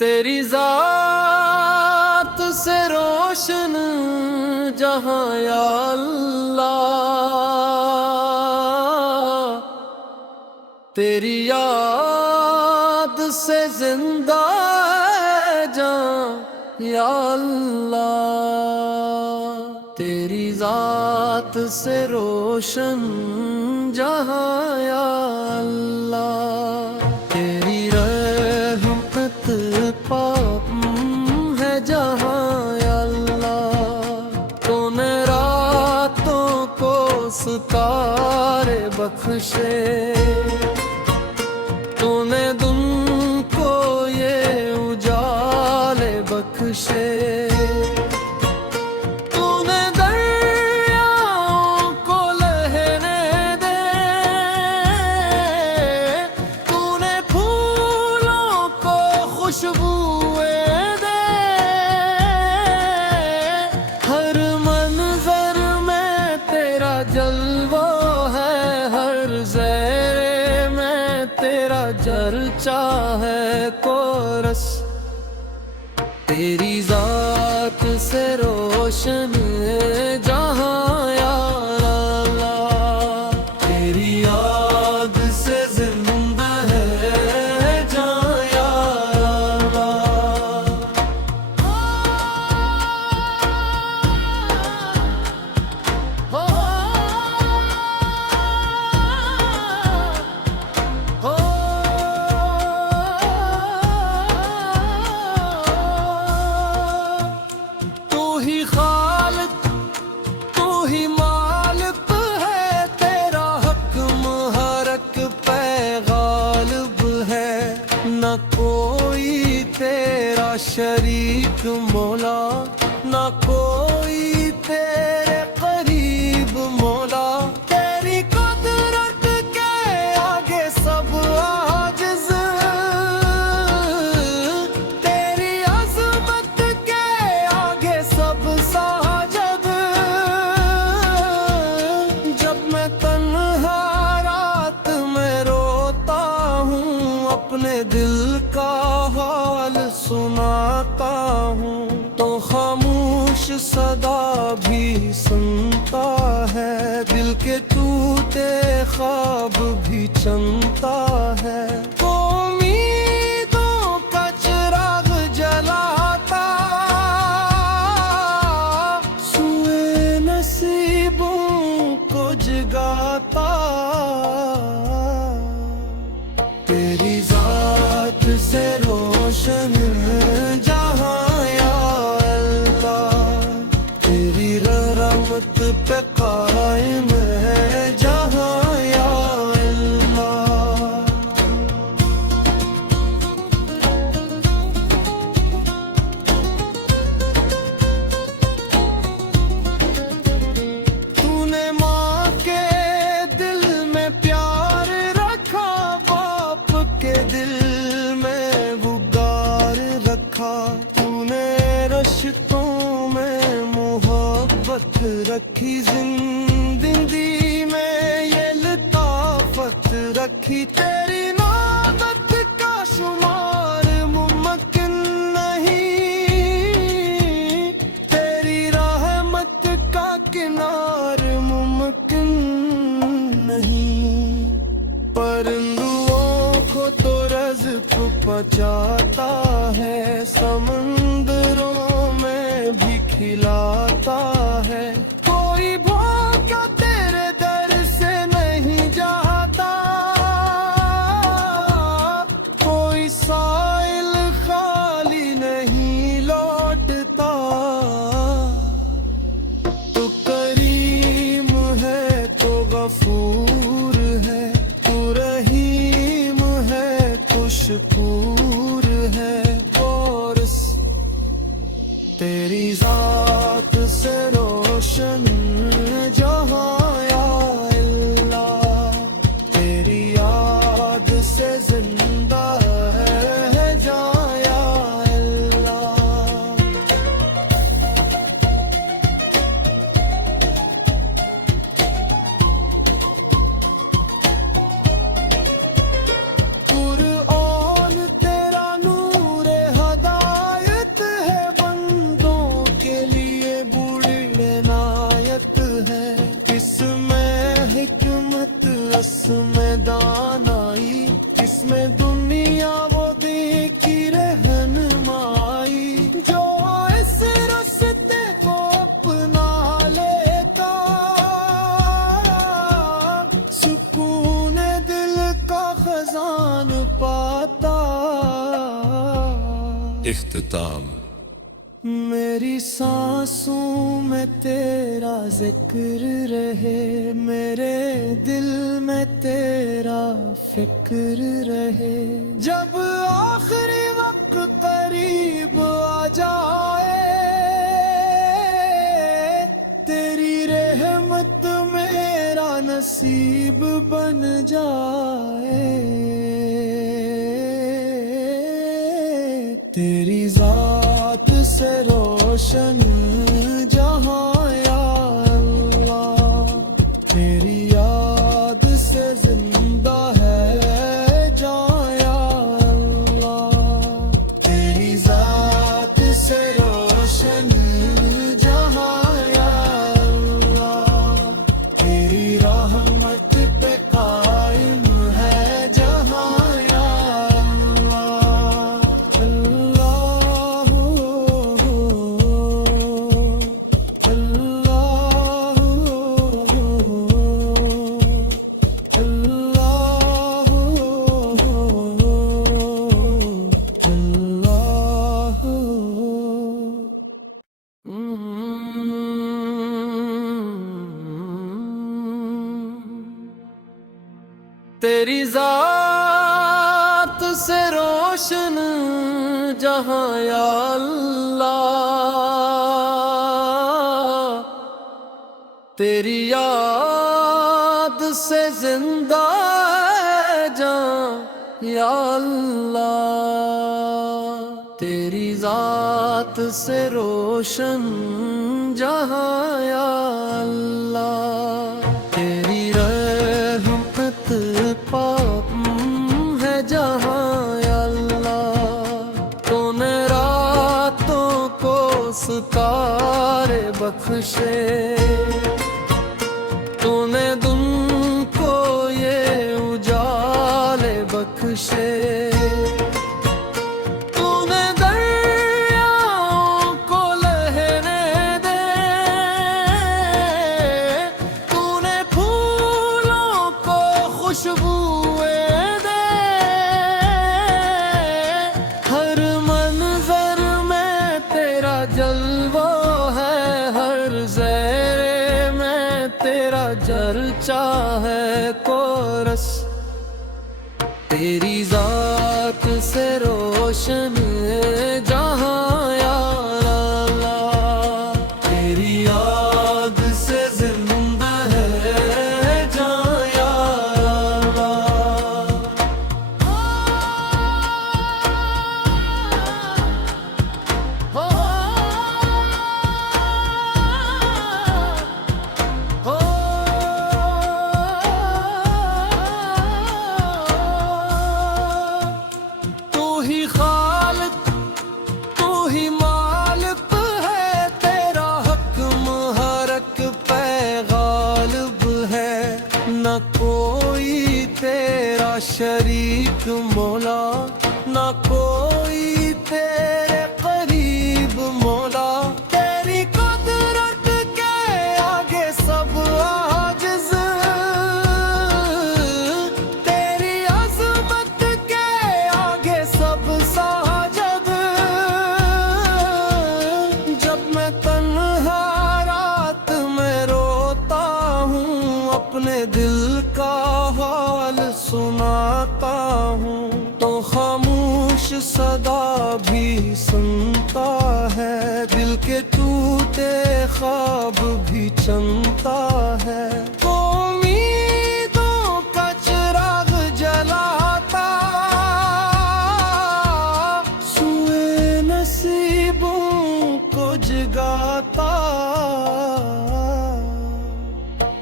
तेरी जात से रोशन जहां या अल्लाह, तेरी याद से जिंदा है जान या अल्लाह। तेरी जात से रोशन जहां या अल्लाह, तेरी रहमत पाप है जहां या अल्लाह। तूने रातों को सितारे बख्शे, तूने दिन को ये उजाले बख्शे, तूने दरियाओं को लहने दे, तूने फूलों को खुशबुएं दे। हर मंजर में तेरा जलवा है, हर ज़हरे में तेरा चर्चा है कोरस। तेरी जात से रोशन जहां या अल्लाह, तेरी याद से जिंदा है जहां या ना कोई तेरा शरीक मौला, ना कोई तेरे करीब मौला। तेरी कुदरत के आगे सब आजिज़, तेरी अज़मत के आगे सब साजिद। जब मैं तन्हा रात में रोता हूँ, अपने दिल का हाल सुनाता हूँ, तो खामोश सदा भी सुनता है। दिल के टूटे ख्वाब भी चमता है, तो उम्मीदों का चिराग जलाता, सुए नसीबों को जगाता। तेरी जात से रोशन जहां या अल्लाह, तेरी रहमत पे कायम है जहां या अल्लाह। तूने माँ के दिल में प्यार रखा, बाप के दिल में गुगार रखा। तूने रिश्तों में मोहब्बत रखी, जिंदगी में ये लताफत रखी। तेरी नामत का शुमार मुमकिन नहीं, तेरी रहमत का किनार मुमकिन नहीं। परिंदों को तो रज़्क़ पहुंचाता है, समंदरों में भी खिलाता है। कोई भूखा तेरे दर से नहीं जाता, कोई साइल खाली नहीं लौटता। तू करीम है तो गफूर है, तू रहीम है तो शकूर है कोरस। तेरी जात से रोशन जहां या अल्लाह, तेरी याद से जिंदा है जहां या अल्लाह। कुरआन तेरा इख्तिताम। मेरी सांसों में तेरा जिक्र रहे, मेरे दिल में तेरा फिक्र रहे। जब आखिरी वक्त करीब आ जाए, तेरी रहमत मेरा नसीब बन जाए। तेरी जात से रोशन जहां या अल्लाह, तेरी याद से जिंदा है जां या अल्लाह। तेरी जात से रोशन जहां या अल्लाह, तेरी रहमत पे कायम है जहां या तेरी जात से रोशन जहां या अल्लाह, तेरी याद से जिंदा है जां या अल्लाह। तेरी जात से रोशन जहां या अल्लाह, तेरी रहमत है जहां या अल्लाह। तूने रातों को सितारे बख्शे, तूने दिन को ये उजाले बख्शे। तूने दरियाओं को लहने दे, तूने फूलों को खुशबुएं दे। हर मंजर में तेरा जलवा है, हर ज़हरे में तेरा चर्चा है कोरस। तेरी जात से रोशन जहां या अल्लाह, तेरी याद से जिंदा है जहां या तू ही खालिक, तू ही मालिक है। तेरा हक्म हरक पे गालिब है। न कोई तेरा शरीक मौला, न कोई तेरे करीब मौला। तेरी कुदरत के आगे सब आजिज़, तेरी अज़मत के आगे सब साजिद। जब मैं तन्हा रात में रोता हूँ, अपने दिल का हाल सुनाता हूँ, तो खामोश सदा भी सुनता है। दिल के टूटे ख्वाब भी चमता है। तो उम्मीदों का चिराग जलाता, सुए नसीबों को जगाता।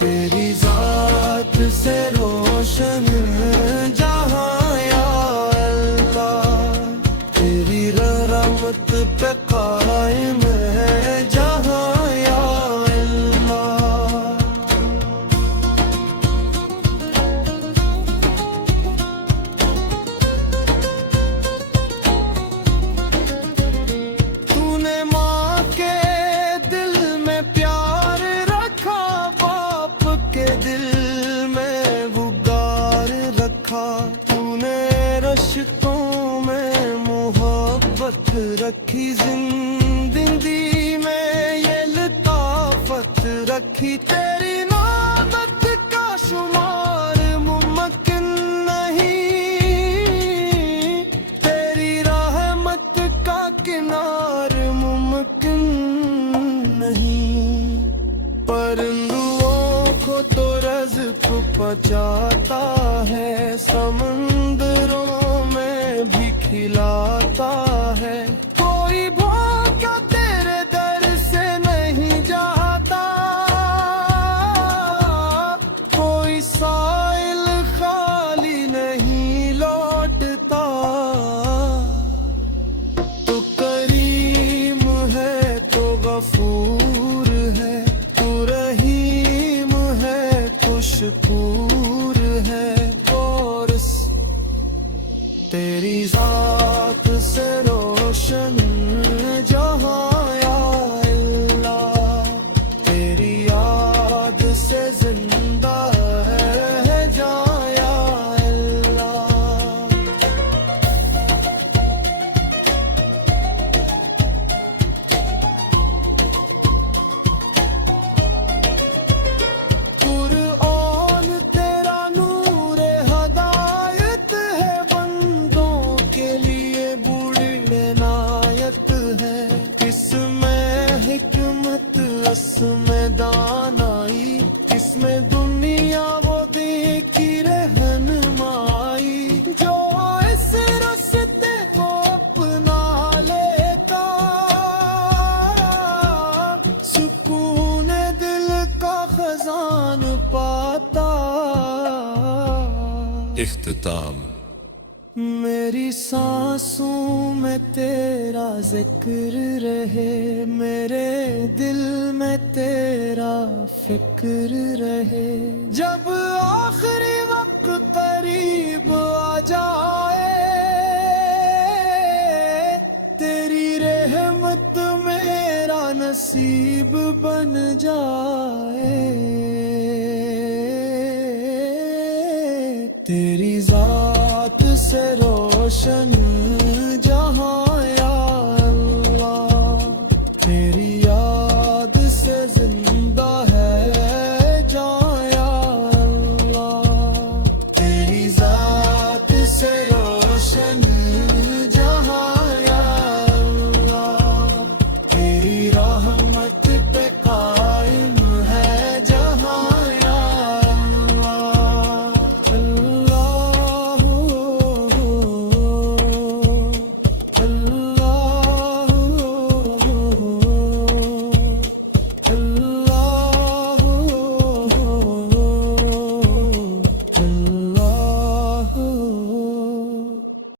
तेरी जात से रोशन जहां या अल्लाह, तेरी रहमत पे कायम है जहां या अल्लाह। तूने माँ के दिल में प्यार रखा, बाप के दिल में रखी जिंदगी में ये लताफत रखी तेरी नामत का शुमार मुमकिन नहीं तेरी रहमत का किनार मुमकिन नहीं परिंदों को तो रज़्क़ पहुंचाता है समंदरों में भी खिलाता है कोई भूखा तेरे दर से नहीं जाता कोई साइल खाली नहीं लौटता तू करीम है तो गफूर है तू रहीम है तू शकूर है और तेरी जात से रोशन जहां या अल्लाह तेरी याद से जिंदा है जहां या अल्लाह कुरआन तेरा नूर हदायत है बंदों के लिए बूढ़े नायत है किसमें हिकमत असमें दानाई किसमें दुनिया वो देखी रहनुमाई जो इस रास्ते को अपना लेता सुकून दिल का खजान पाता इख्तिताम मेरी सांसों में तेरा जिक्र रहे मेरे दिल में तेरा फिक्र रहे जब आखिरी वक्त करीब आ जाए तेरी रहमत मेरा नसीब बन जाए तेरी जात से रोशन जहां या अल्लाह तेरी याद से जिंदा है